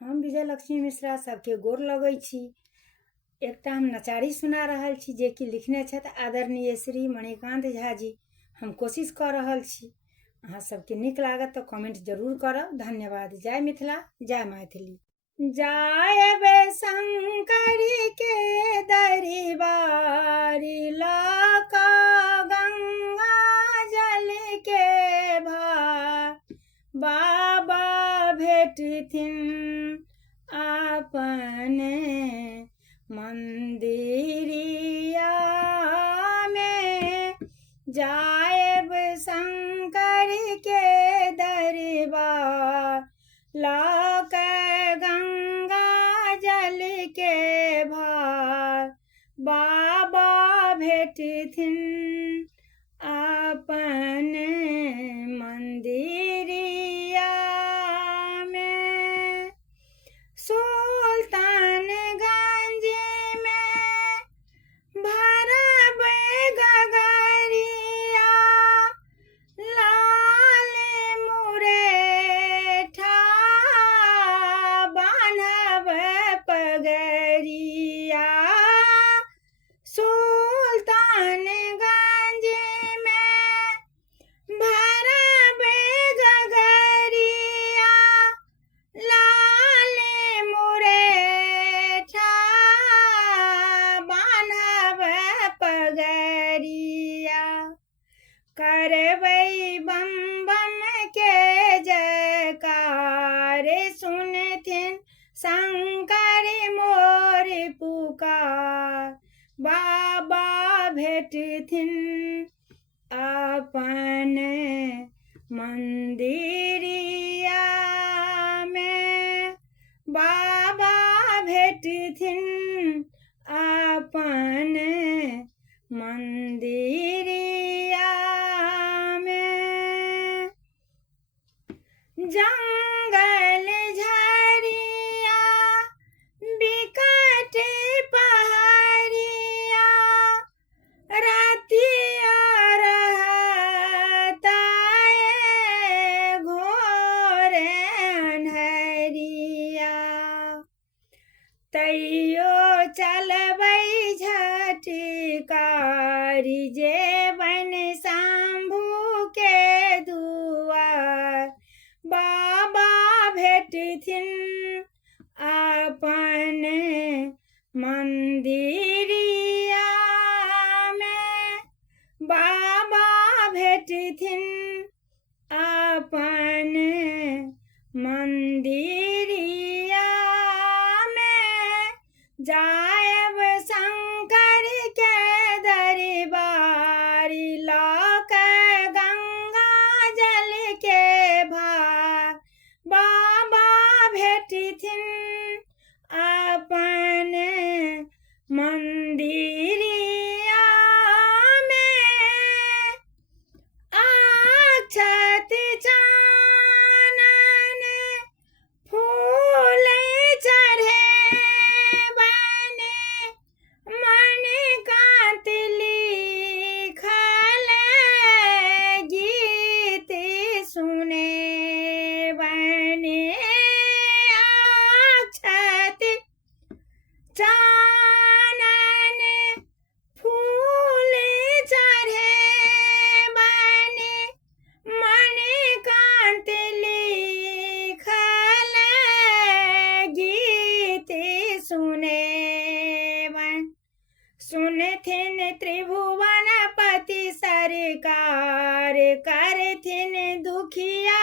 हम विजय लक्ष्मी मिश्रा सबके गोर लगै छी। एकटा हम नचारी सुना रहल छी जे कि लिखने छथि आदरणीय श्री मणिकांत झा जी। हम कोशिश कऽ रहल छी, अहाँ सबके नीक लागत तऽ कमेंट जरूर करब। धन्यवाद। जय मिथिला, जय मैथिली। जायबे शंकरी के दरबारी लका गंगा जल के भार, बाबा भेटथिन अपने मंदिरिया में। जायब शंकर के दरबार लक गंगा जल के भार, बाबा भेटथिन अपने मंदिरिया में। सुल्तानगंज में भरब गगरिया, लाल मुरेठा बान्हब पगरिया। सुल्तानगंज में भरब गगरिया, लाल मुरेठा बान्हब पगरिया। करबै बम बम के जयकार, सुनथिन शंकर मोर पुकार, बाबा भेटथिन अपने मंदिरिया में। बाबा भेटथिन अपने मंदिरिया में। जंगल झरिया बिकट पहाड़िया, रातिया रहता घोर अन्हरिया। तैयो चलबै झटकारी, जेबन शंभू के दुआर, बाबा भेटथिन अपने मंदिरिया में। बाबा भेटथिन अपने मंदिरिया में। जायब शंकर के दरबारी लक गंगा जल के भार, बाबा भेटथिन अपने मंदिरिया में। अक्षत चानन फूल चढ़े बने, मणिकांत लिखल गीत सुने बने। अक्षत चानन फूल चढ़े बने, मणिकांत लिखल गीत सुने बन। सुनथिन त्रिभुवनपति सरकार, करथिन दुखिया